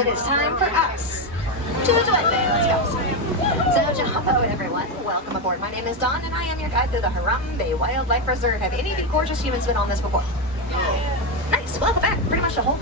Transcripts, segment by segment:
it is time for us to the Duende. Let's go. So, hello everyone. Welcome aboard. My name is Dawn, and I am your guide through the Harambe Wildlife Reserve. Have any of you gorgeous humans been on this before? Nice. Welcome back. Pretty much the whole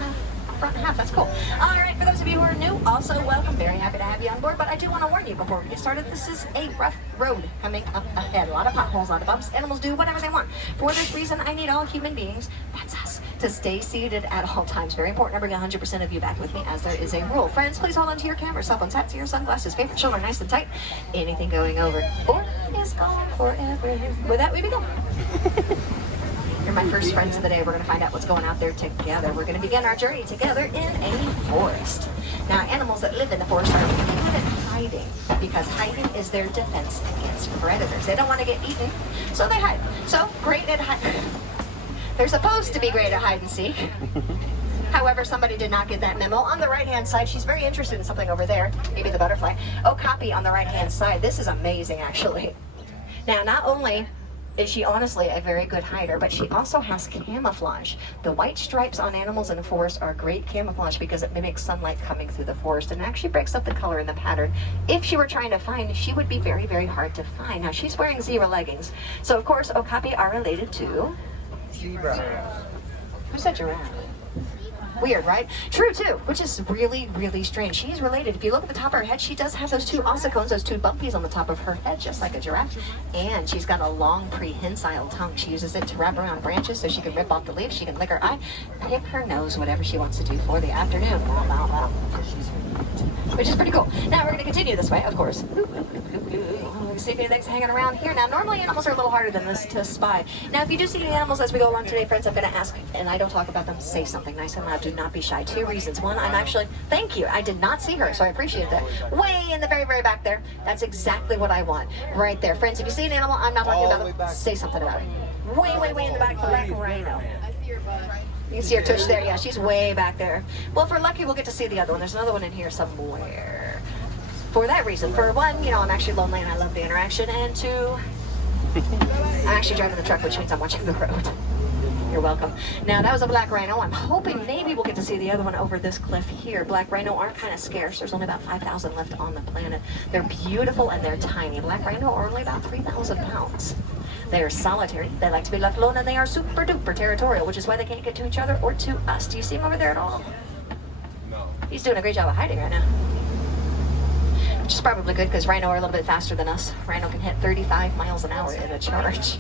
front half. That's cool. All right, for those of you who are new, also welcome. Very happy to have you on board, but I do want to warn you before we get started, this is a rough road coming up ahead. A lot of potholes, a lot of bumps. Animals do whatever they want. For this reason, I need all human beings, that's us, to stay seated at all times. Very important. I bring 100% of you back with me, as there is a rule. Friends, please hold on to your camera, cell phones, hats, ears, sunglasses, favorite shoulder nice and tight. Anything going over or is gone forever. With that, we begin. You're my first friends of the day. We're going to find out what's going out there together. We're going to begin our journey together in a forest. Now, animals that live in the forest are really good at hiding, because hiding is their defense against predators. They don't want to get eaten, so they hide. So, great at hiding. They're supposed to be great at hide and seek. However, somebody did not get that memo. On the right-hand side, she's very interested in something over there. Maybe the butterfly. Oh, copy on the right-hand side. This is amazing, actually. Now, not only is she honestly a very good hider, but she also has camouflage. The white stripes on animals in the forest are great camouflage because it mimics sunlight coming through the forest and actually breaks up the color and the pattern. If she were trying to find, she would be very, very hard to find. Now, she's wearing zebra leggings. So, of course, okapi are related to zebra. Who said giraffe? Weird, right? True, too, which is really, really strange. She's related. If you look at the top of her head, she does have those two ossicones, those two bumpies on the top of her head, just like a giraffe. And she's got a long prehensile tongue. She uses it to wrap around branches so she can rip off the leaves. She can lick her eye, pick her nose, whatever she wants to do for the afternoon. Which is pretty cool. Now we're going to continue this way, of course. See if anything's hanging around here. Now, normally animals are a little harder than this to spy. Now, if you do see any animals as we go along today, friends, I'm going to ask, and I don't talk about them, say something nice and loud. Do not be shy. Two reasons. One, I'm actually, thank you. I did not see her, so I appreciate that. Way in the very, very back there. That's exactly what I want. Right there. Friends, if you see an animal, I'm not talking about them. Say something about it. Way, way, way in the back, the black rhino. You can see her tush there. Yeah, she's way back there. Well, if we're lucky, we'll get to see the other one. There's another one in here somewhere. For that reason. For one, you know, I'm actually lonely and I love the interaction. And two, I'm actually driving the truck, which means I'm watching the road. You're welcome. Now, that was a black rhino. I'm hoping maybe we'll get to see the other one over this cliff here. Black rhino are kind of scarce. There's only about 5,000 left on the planet. They're beautiful and they're tiny. Black rhino are only about 3,000 pounds. They're solitary. They like to be left alone, and they are super duper territorial, which is why they can't get to each other or to us. Do you see him over there at all? No. He's doing a great job of hiding right now. Which is probably good because rhino are a little bit faster than us. Rhino can hit 35 miles an hour in a charge.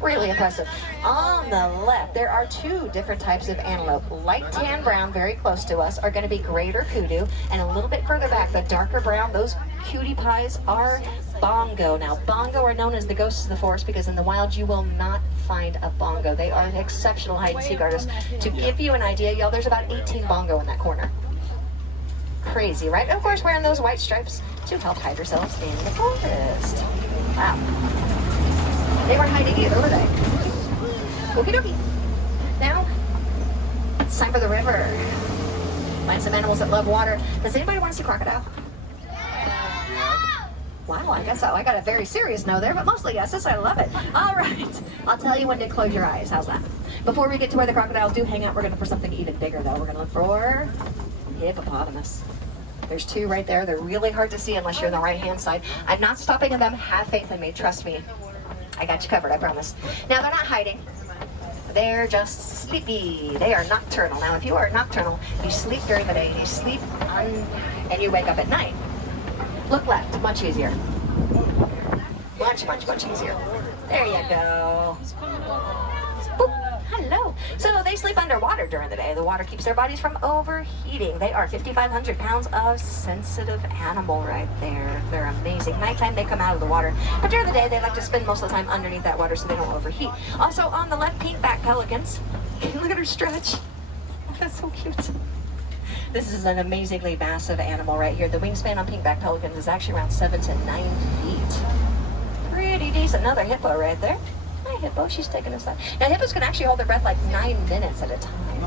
Really impressive. On the left, there are two different types of antelope. Light tan brown, very close to us, are going to be greater kudu. And a little bit further back, the darker brown, those cutie pies are bongo. Now, bongo are known as the ghosts of the forest because in the wild you will not find a bongo. They are an exceptional hide and seek artist. To give you an idea, y'all, there's about 18 bongo in that corner. Crazy, right? And of course, wearing those white stripes to help hide ourselves in the forest. Wow. They weren't hiding either, were they? Okie dokie. Now, it's time for the river. Find some animals that love water. Does anybody want to see crocodile? Wow, I guess so. I got a very serious no there, but mostly yeses. I love it. All right. I'll tell you when to close your eyes. How's that? Before we get to where the crocodiles do hang out, we're going to look for something even bigger, though. We're going to look for hippopotamus. There's two right there. They're really hard to see unless you're on the right-hand side. I'm not stopping at them. Have faith in me. Trust me. I got you covered, I promise. Now, they're not hiding. They're just sleepy. They are nocturnal. Now, if you are nocturnal, you sleep during the day, you sleep and you wake up at night. Look left. Much easier. Much, much, much easier. There you go. Boop. Hello. So they sleep underwater during the day. The water keeps their bodies from overheating. They are 5,500 pounds of sensitive animal right there. They're amazing. Nighttime, they come out of the water. But during the day, they like to spend most of the time underneath that water so they don't overheat. Also, on the left, pink-backed pelicans. Look at her stretch. That's so cute. This is an amazingly massive animal right here. The wingspan on pink-backed pelicans is actually around 7 to 9 feet. Pretty decent. Another hippo right there. Hi, hippo. She's taking a side. Now, hippos can actually hold their breath like 9 minutes at a time.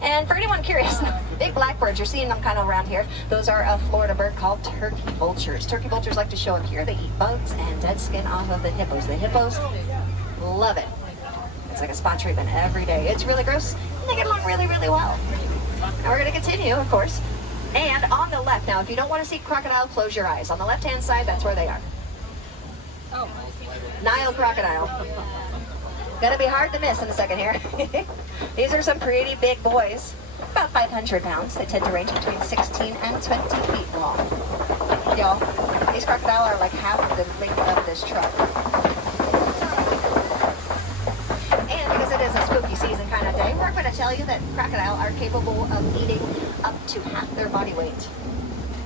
And for anyone curious, big blackbirds, you're seeing them kind of around here. Those are a Florida bird called turkey vultures. Turkey vultures like to show up here. They eat bugs and dead skin off of the hippos. The hippos love it. It's like a spot treatment every day. It's really gross, and they get along really, really well. Now we're going to continue, of course. And on the left, now if you don't want to see crocodile, close your eyes. On the left-hand side, that's where they are. Nile crocodile. Gonna be hard to miss in a second here. These are some pretty big boys. About 500 pounds. They tend to range between 16 and 20 feet long. Y'all, these crocodile are like half the length of this truck. And because it is a spooky season kind of day, we're going to tell you that crocodile are capable of eating up to half their body weight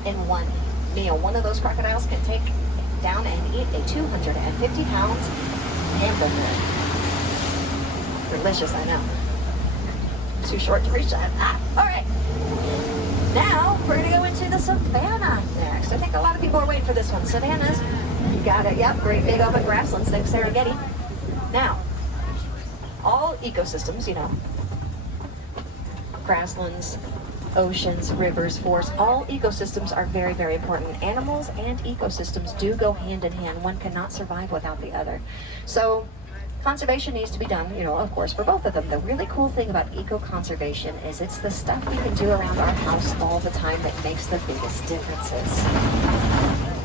in one meal. One of those crocodiles can take down and eat a 250 pounds hamburger. Delicious, I know. Too short to reach that. All right. Now we're gonna go into the savannah next. I think a lot of people are waiting for this one. Savannas. You got it. Yep. Great big open grasslands. Thanks, Serengeti. Now, all ecosystems, you know, grasslands, oceans, rivers, forests, all ecosystems are very, very important. Animals and ecosystems do go hand in hand. One cannot survive without the other. So conservation needs to be done, you know, of course, for both of them. The really cool thing about eco-conservation is it's the stuff we can do around our house all the time that makes the biggest differences.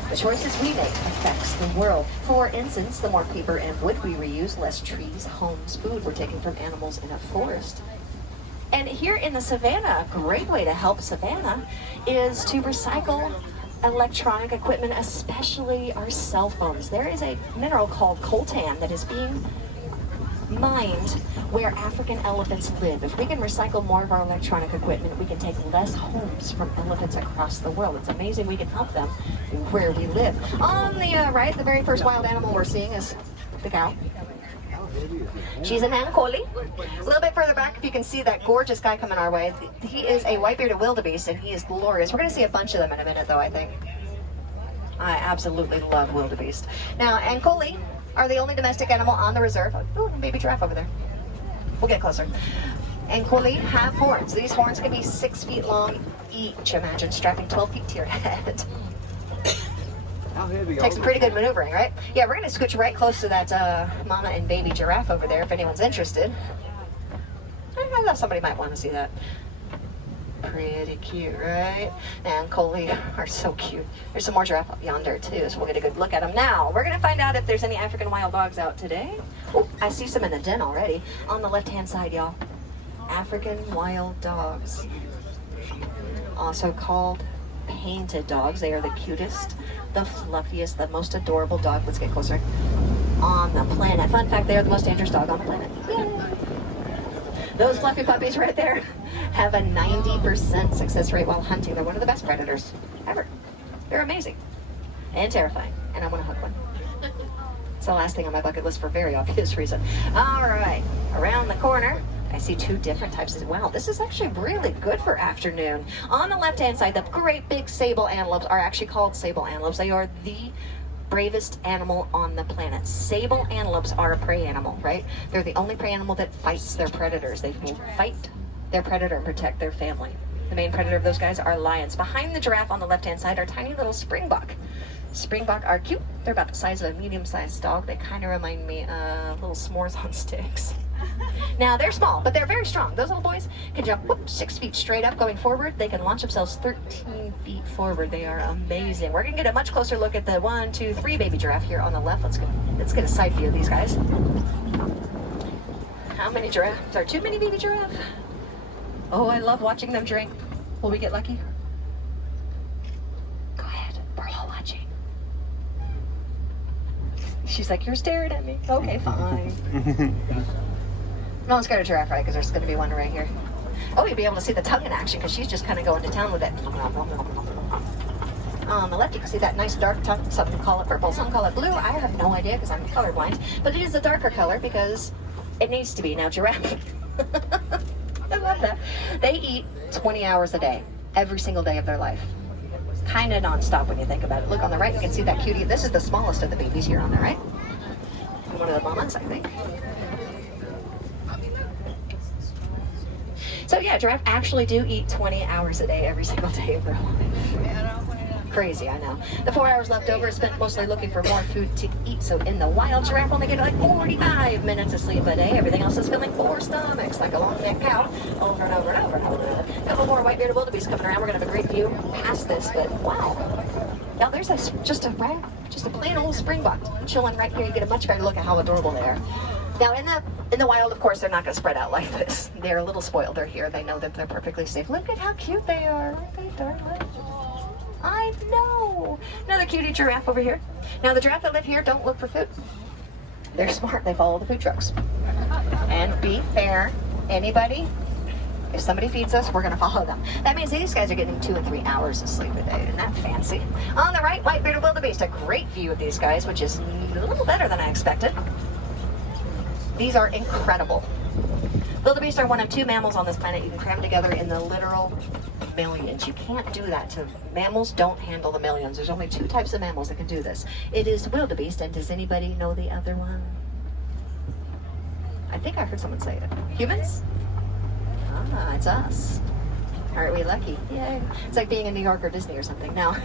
The choices we make affects the world. For instance, the more paper and wood we reuse, less trees, homes, food we're taking from animals in a forest. And here in the savannah, a great way to help savannah is to recycle electronic equipment, especially our cell phones. There is a mineral called coltan that is being mined where African elephants live. If we can recycle more of our electronic equipment, we can take less homes from elephants across the world. It's amazing we can help them where we live. On the right, the very first wild animal we're seeing is the cow. She's an ankoli. A little bit further back, if you can see that gorgeous guy coming our way, he is a white-bearded wildebeest, and he is glorious. We're going to see a bunch of them in a minute, though, I think. I absolutely love wildebeest. Now, ankoli are the only domestic animal on the reserve. Oh, baby giraffe over there. We'll get closer. Ankoli have horns. These horns can be 6 feet long each. Imagine strapping 12 feet to your head. Takes some pretty good maneuvering, right? Yeah, we're going to scooch right close to that mama and baby giraffe over there if anyone's interested. I thought somebody might want to see that. Pretty cute, right? And Ankoli are so cute. There's some more giraffe up yonder, too, so we'll get a good look at them. Now, we're going to find out if there's any African wild dogs out today. Oh, I see some in the den already. On the left-hand side, y'all. African wild dogs. Also called painted dogs. They are the cutest, the fluffiest, the most adorable dog. Let's get closer. On the planet. Fun fact, they are the most dangerous dog on the planet. Yay. Those fluffy puppies right there have a 90% success rate while hunting. They're one of the best predators ever. They're amazing and terrifying, and I want to hug one. It's the last thing on my bucket list for very obvious reason. All right, around the corner, I see two different types of, wow, this is actually really good for afternoon. On the left-hand side, the great big sable antelopes are actually called sable antelopes. They are the bravest animal on the planet. Sable antelopes are a prey animal, right? They're the only prey animal that fights their predators. They will fight their predator and protect their family. The main predator of those guys are lions. Behind the giraffe on the left-hand side are tiny little springbok. Springbok are cute. They're about the size of a medium-sized dog. They kind of remind me of little s'mores on sticks. Now, they're small, but they're very strong. Those little boys can jump 6 feet straight up going forward. They can launch themselves 13 feet forward. They are amazing. We're going to get a much closer look at the 1, 2, 3 baby giraffe here on the left. Let's get a side view of these guys. How many giraffes? Are too many baby giraffe? Oh, I love watching them drink. Will we get lucky? Go ahead. We're all watching. She's like, you're staring at me. Okay, fine. No one's scared of giraffe, right? Because there's going to be one right here. Oh, you'll be able to see the tongue in action because she's just kind of going to town with it. On the left, you can see that nice dark tongue. Some call it purple, some call it blue. I have no idea because I'm colorblind. But it is a darker color because it needs to be. Now, giraffe. I love that. They eat 20 hours a day, every single day of their life. Kind of nonstop when you think about it. Look on the right, you can see that cutie. This is the smallest of the babies here on the right. One of the mamas, I think. So yeah, giraffe actually do eat 20 hours a day every single day of their life. Crazy, I know. The 4 hours left over is spent mostly looking for more food to eat. So in the wild, giraffe only get like 45 minutes of sleep a day. Everything else is filling 4 stomachs, like a long-necked cow, over and over and over and over. A couple more white-bearded wildebeest coming around. We're gonna have a great view past this, but wow. Now there's just a plain old springbok chilling right here. You get a much better look at how adorable they are. Now in the wild, of course, they're not gonna spread out like this. They're a little spoiled. They're here. They know that they're perfectly safe. Look at how cute they are. Aren't they darling? I know. Another cutie giraffe over here. Now the giraffe that live here don't look for food. They're smart. They follow the food trucks. And be fair, anybody, if somebody feeds us, we're going to follow them. That means these guys are getting 2 and 3 hours of sleep a day. Isn't that fancy? On the right, white-bearded wildebeest. A great view of these guys, which is a little better than I expected. These are incredible. Wildebeest are one of 2 mammals on this planet you can cram together in the literal millions. You can't do that to mammals. Don't handle the millions. There's only 2 types of mammals that can do this. It is wildebeest, and does anybody know the other one? I think I heard someone say it. Humans? Ah, it's us. Aren't we lucky? Yay. It's like being in New York or Disney or something. Now,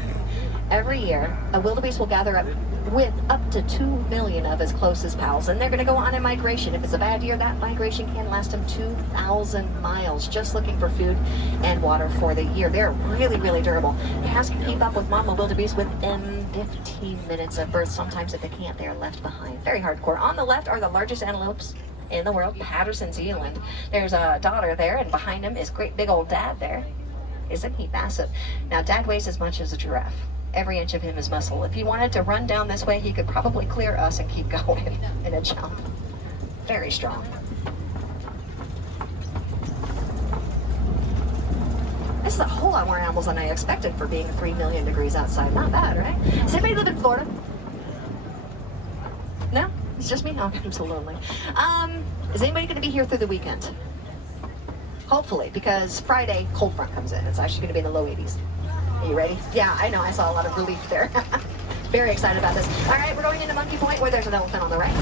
every year, a wildebeest will gather up with up to 2 million of his closest pals, and they're going to go on a migration. If it's a bad year, that migration can last them 2,000 miles just looking for food and water for the year. They're really, really durable. Calves can keep up with mama wildebeest within 15 minutes of birth. Sometimes if they can't, they are left behind. Very hardcore. On the left are the largest antelopes in the world, Patterson, Zealand. There's a daughter there, and behind him is great big old dad there. Isn't he massive? Now, dad weighs as much as a giraffe. Every inch of him is muscle. If he wanted to run down this way, he could probably clear us and keep going in a jump. Very strong. This is a whole lot more animals than I expected for being 3 million degrees outside. Not bad, right? Does anybody live in Florida? No? It's just me? Oh, I'm so lonely. Is anybody going to be here through the weekend? Hopefully, because Friday, cold front comes in. It's actually going to be in the low 80s. Are you ready? Yeah, I know. I saw a lot of relief there. Very excited about this. All right, we're going into Monkey Point where there's an elephant on the right.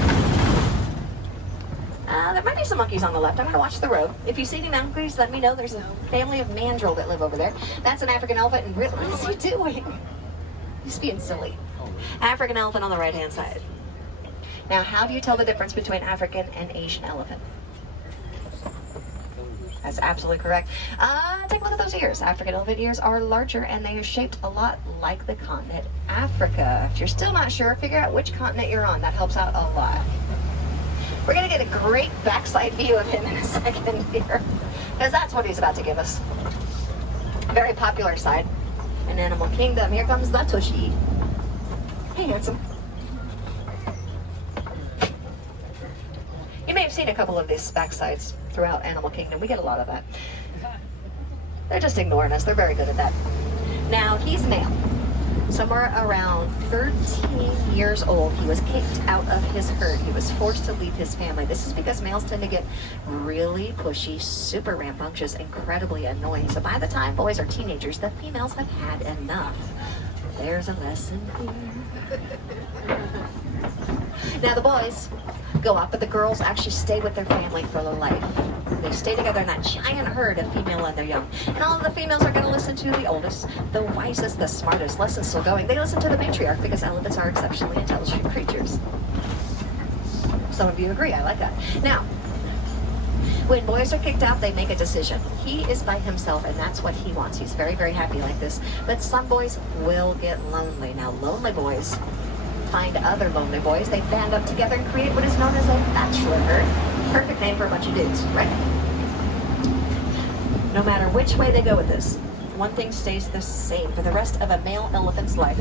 There might be some monkeys on the left. I'm going to watch the road. If you see any monkeys, let me know. There's a family of mandrill that live over there. That's an African elephant. And what is he doing? He's being silly. African elephant on the right-hand side. Now, how do you tell the difference between African and Asian elephant? That's absolutely correct. Take a look at those ears. African elephant ears are larger, and they are shaped a lot like the continent Africa. If you're still not sure, figure out which continent you're on. That helps out a lot. We're going to get a great backside view of him in a second here, because that's what he's about to give us. Very popular side in Animal Kingdom. Here comes the Tushy. Hey, handsome. You may have seen a couple of these backsides throughout Animal Kingdom. We get a lot of that. They're just ignoring us. They're very good at that. Now, he's male. Somewhere around 13 years old, he was kicked out of his herd. He was forced to leave his family. This is because males tend to get really pushy, super rambunctious, incredibly annoying. So by the time boys are teenagers, the females have had enough. There's a lesson here. Now the boys go up, but the girls actually stay with their family for life. They stay together in that giant herd of female and their young. And all of the females are going to listen to the oldest, the wisest, the smartest. Lessons still going. They listen to the matriarch because elephants are exceptionally intelligent creatures. Some of you agree. I like that. Now, when boys are kicked out, they make a decision. He is by himself, and that's what he wants. He's very, very happy like this. But some boys will get lonely. Now, lonely boys find other lonely boys. They band up together and create what is known as a bachelor herd. Perfect name for a bunch of dudes, right? No matter which way they go with this, one thing stays the same for the rest of a male elephant's life.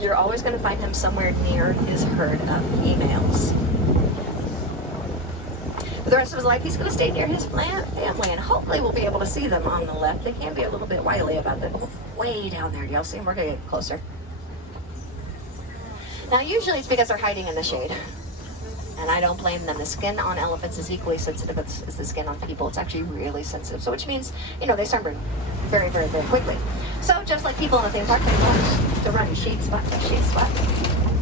You're always going to find him somewhere near his herd of females. For the rest of his life, he's going to stay near his family, and hopefully we'll be able to see them on the left. They can be a little bit wily about them. Way down there, y'all see them? We're going to get closer. Now, usually it's because they're hiding in the shade. And I don't blame them. The skin on elephants is equally sensitive as the skin on people. It's actually really sensitive. So which means, you know, they sunburn very, very, very quickly. So just like people in the theme park, they want to run shade spot to shade spot.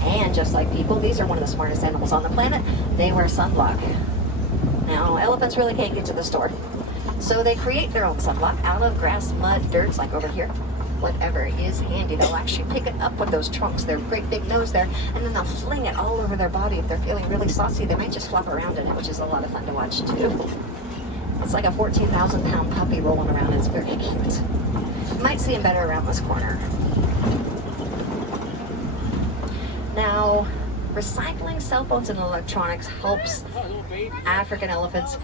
And just like people, these are one of the smartest animals on the planet. They wear sunblock. Now, elephants really can't get to the store. So they create their own sunblock out of grass, mud, dirt, like over here. whatever is handy. They'll actually pick it up with those trunks, their great big nose there, and then they'll fling it all over their body. If they're feeling really saucy, they might just flop around in it, which is a lot of fun to watch too. It's like a 14,000-pound puppy rolling around. It's very cute. You might see him better around this corner. Now, recycling cell phones and electronics helps African elephants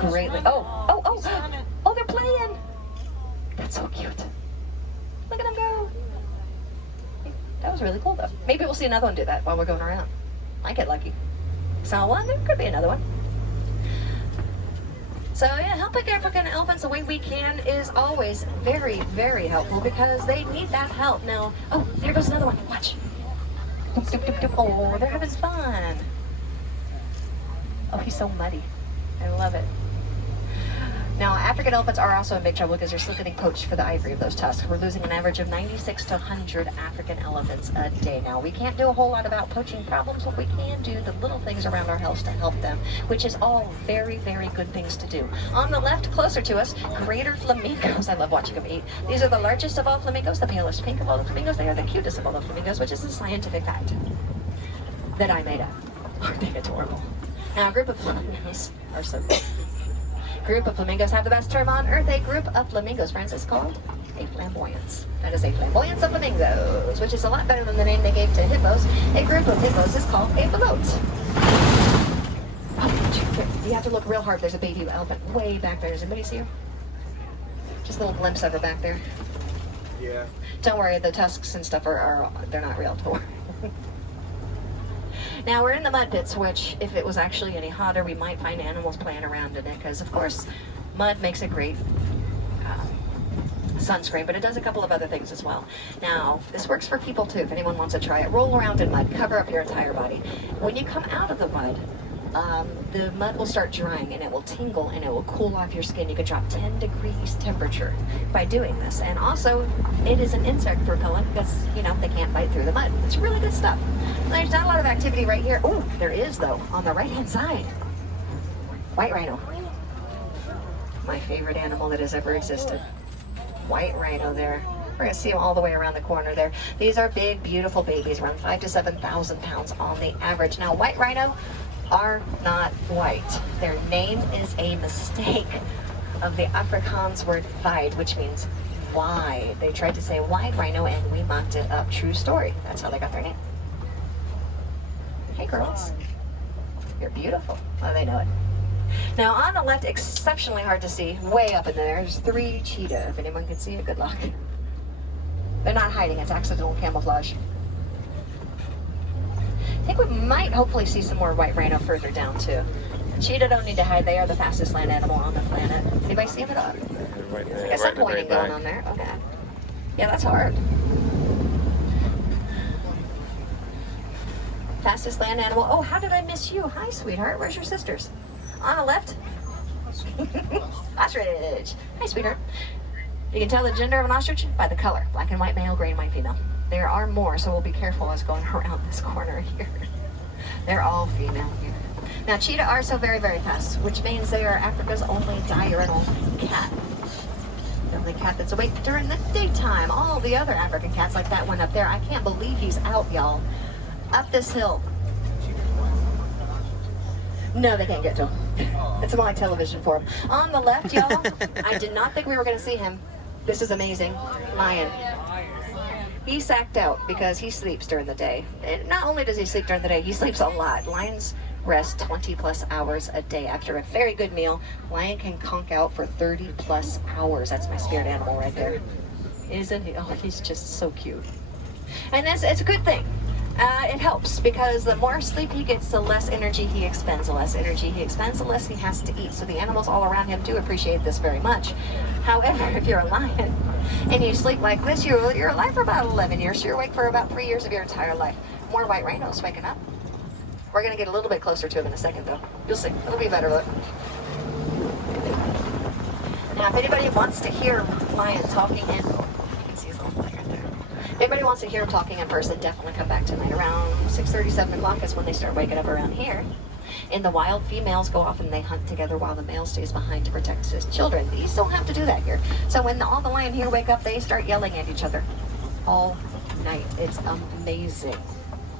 greatly. Oh, they're playing. That's so cute. Look at them go. That was really cool though. Maybe we'll see another one do that while we're going around. Might get lucky. Saw one, there could be another one. So yeah, helping African elephants the way we can is always very, very helpful because they need that help. Now, oh, there goes another one. Watch. Oh, they're having fun. Oh, he's so muddy. I love it. Now, African elephants are also in big trouble because they're still getting poached for the ivory of those tusks. We're losing an average of 96 to 100 African elephants a day. Now, we can't do a whole lot about poaching problems, but we can do the little things around our house to help them, which is all very, very good things to do. On the left, closer to us, greater flamingos. I love watching them eat. These are the largest of all flamingos, the palest pink of all the flamingos. They are the cutest of all the flamingos, which is a scientific fact that I made up. I think it's horrible. Now, a group of flamingos are so good. Group of flamingos have the best term on earth. A group of flamingos, friends, is called a flamboyance. That is a flamboyance of flamingos, which is a lot better than the name they gave to hippos. A group of hippos is called a float. Oh, you have to look real hard. There's a baby elephant way back there. Does anybody see her? Just a little glimpse of her back there. Yeah. Don't worry, the tusks and stuff they're not real. Don't worry. Now we're in the mud pits, which if it was actually any hotter, we might find animals playing around in it because, of course, mud makes a great sunscreen, but it does a couple of other things as well. Now, this works for people too, if anyone wants to try it. Roll around in mud, cover up your entire body. When you come out of the mud will start drying and it will tingle and it will cool off your skin. You can drop 10 degrees temperature by doing this. And also, it is an insect repellent because, you know, they can't bite through the mud. It's really good stuff. There's not a lot of activity right here. Oh, there is though, on the right-hand side. White rhino. My favorite animal that has ever existed. White rhino there. We're going to see them all the way around the corner there. These are big, beautiful babies, around 5,000 to 7,000 pounds on the average. Now, white rhino are not white. Their name is a mistake of the Afrikaans word wide, which means wide. They tried to say wide rhino and we mocked it up. True story. That's how they got their name. Hey girls, you're beautiful. Oh, they know it. Now on the left, exceptionally hard to see, way up in there, there's 3 cheetah. If anyone can see it, good luck. They're not hiding, it's accidental camouflage. I think we might hopefully see some more white rhino further down too. Cheetah don't need to hide, they are the fastest land animal on the planet. Anybody see them at all? I got some pointing going on there, okay. Yeah, that's hard. Fastest land animal. Oh, how did I miss you? Hi, sweetheart. Where's your sisters? On the left. Ostrich. Hi, sweetheart. You can tell the gender of an ostrich by the color. Black and white male, gray and white female. There are more, so we'll be careful as going around this corner here. They're all female here. Now, cheetah are so very, very fast, which means they are Africa's only diurnal cat. The only cat that's awake during the daytime. All the other African cats, like that one up there, I can't believe he's out, y'all. Up this hill. No, they can't get to him. It's more like television for him. On the left, y'all, I did not think we were going to see him. This is amazing. Lion. He sacked out because he sleeps during the day. And not only does he sleep during the day, he sleeps a lot. Lions rest 20 plus hours a day. After a very good meal, lion can conk out for 30 plus hours. That's my spirit animal right there. Isn't he? Oh, he's just so cute. And it's a good thing. It helps because the more sleep he gets, the less energy he expends. The less energy he expends, the less he has to eat. So the animals all around him do appreciate this very much. However, if you're a lion and you sleep like this, you're alive for about 11 years. You're awake for about 3 years of your entire life. More white rhinos waking up. We're going to get a little bit closer to him in a second, though. You'll see. It'll be a better look. Now, if anybody wants to hear lion talking in... If anybody wants to hear him talking in person, definitely come back tonight. Around 6:30, 7 o'clock is when they start waking up around here. In the wild, females go off and they hunt together while the male stays behind to protect his children. These don't have to do that here. So when all the lion here wake up, they start yelling at each other all night. It's amazing.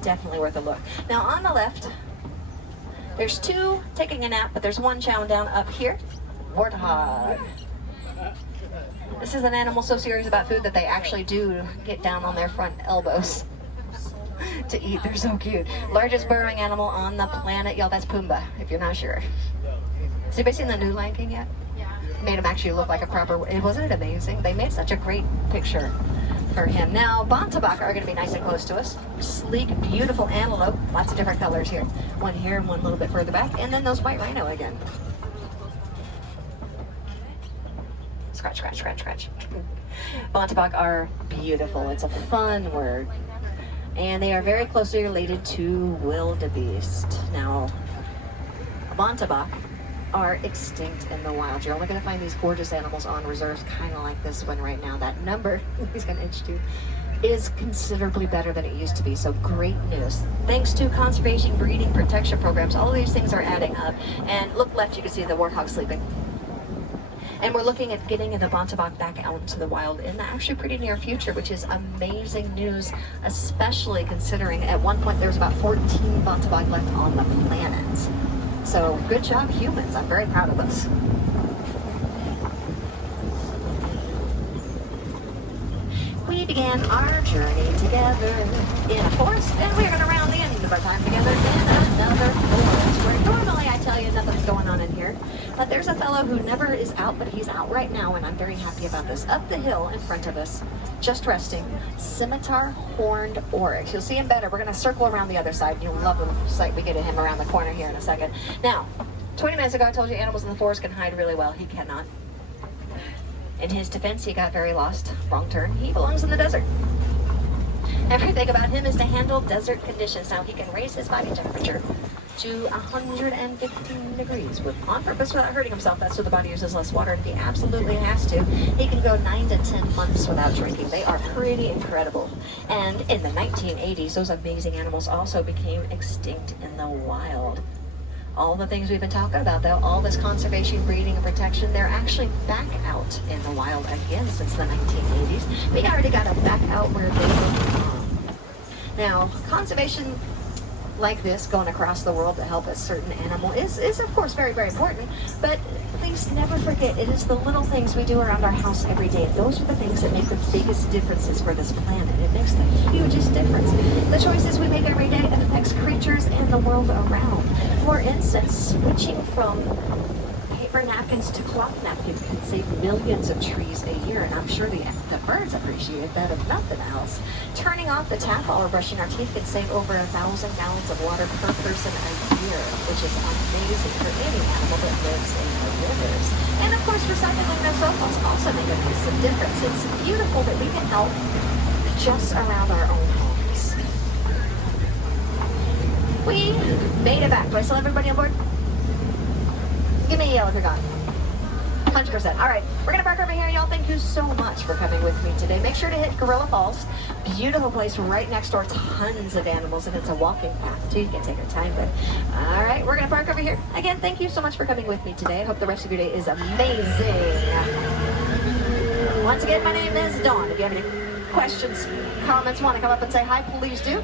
Definitely worth a look. Now on the left, there's two taking a nap, but there's one chowing down up here. Warthog. This is an animal so serious about food that they actually do get down on their front elbows to eat. They're so cute. Largest burrowing animal on the planet. Y'all, that's Pumbaa, if you're not sure. Has anybody seen the new Lion King yet? Made him actually look like a proper... Wasn't it amazing? They made such a great picture for him. Now, Bontebok are going to be nice and close to us. Sleek, beautiful antelope. Lots of different colors here. One here and one a little bit further back. And then those white rhino again. Scratch, scratch, scratch, scratch. Bontebok are beautiful. It's a fun word. And they are very closely related to wildebeest. Now, Bontebok are extinct in the wild. You're only going to find these gorgeous animals on reserves, kind of like this one right now. That number, he's going to itch too, is considerably better than it used to be. So great news. Thanks to conservation, breeding, protection programs, all of these things are adding up. And look left, you can see the warthog sleeping. And we're looking at getting the Bontebok back out into the wild in the actually pretty near future, which is amazing news, especially considering at one point there was about 14 Bontebok left on the planet. So good job, humans. I'm very proud of us. We began our journey together in a forest, and we're going to round the end of our time together in another forest, where normally I tell you nothing's going on in here. But there's a fellow who never is out, but he's out right now, and I'm very happy about this. Up the hill in front of us, just resting, scimitar horned oryx. You'll see him better. We're going to circle around the other side. You'll love the sight we get at him around the corner here in a second. Now, 20 minutes ago I told you animals in the forest can hide really well. He cannot. In his defense, he got very lost. Wrong turn. He belongs in the desert. Everything about him is to handle desert conditions. Now, he can raise his body temperature to 115 degrees on purpose without hurting himself. That's so the body uses less water. And if he absolutely has to, he can go 9 to 10 months without drinking. They are pretty incredible. And in the 1980s, those amazing animals also became extinct in the wild. All the things we've been talking about, though, all this conservation, breeding, and protection, they're actually back out in the wild again since the 1980s. We already got them back out where they belong. Now, conservation like this going across the world to help a certain animal is of course very, very important, but please never forget, it is the little things we do around our house every day. Those are the things that make the biggest differences for this planet. It makes the hugest difference. The choices we make every day affects creatures and the world around. For instance, switching from paper napkins to cloth napkins can save millions of trees a year, and I'm sure the birds appreciate that if nothing else. Turning off the tap while we're brushing our teeth can save over 1,000 gallons of water per person a year, which is amazing for any animal that lives in the rivers. And of course, recycling those sofas also make a massive difference. It's beautiful that we can help just around our own homes. We made it back. Do I still have everybody on board? Give me a yell if you're gone. 100%. All right, we're gonna park over here, y'all. Thank you so much for coming with me today. Make sure to hit Gorilla Falls. Beautiful place right next door. Tons of animals, and it's a walking path too. You can take your time with. All right, we're gonna park over here. Again, thank you so much for coming with me today. I hope the rest of your day is amazing. Once again, my name is Dawn. If you have any questions, comments, want to come up and say hi, please do.